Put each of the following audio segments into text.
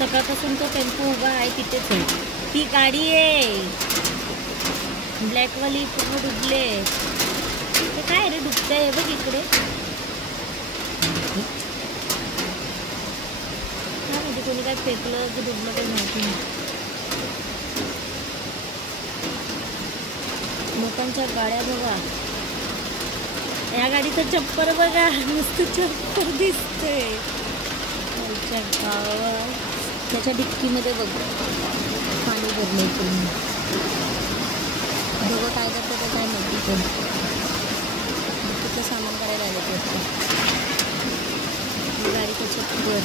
सकाळपासून तो टेम्पो उभा आहे तिथेच आहे. ती गाडी आहे ब्लॅकवाली पूर्ण डुबले. ते काय रे डुबतंय बघ इकडे. काय म्हणजे कोणी काय फेकलं की डुबलं काही माहिती नाही. लोकांच्या गाड्या बघा. या गाडीचं चप्पर बघा मस्त चप्पर दिसते. त्याच्या डिक्कीमध्ये बघ पाणी भरले पूर्ण. दोघं काय करतं ते काय माहिती. पण तिथं सामान करायला आले ते गाडीचं चप्पर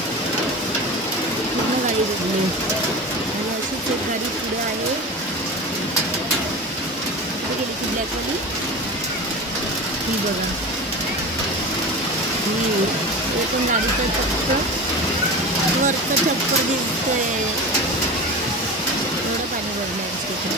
पूर्ण गाडी भरली. आणि अशीच एक गाडी पुढे आहे गेली ती ब्लॅकवाली. ही बघा ही पण गाडीचं चप्पर वरचं चप्पर दिसतंय. एवढं पाणी भरलं आहे तिथे.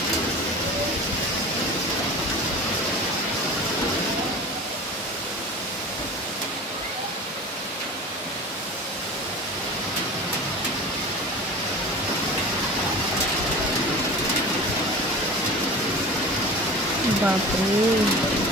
बापरे.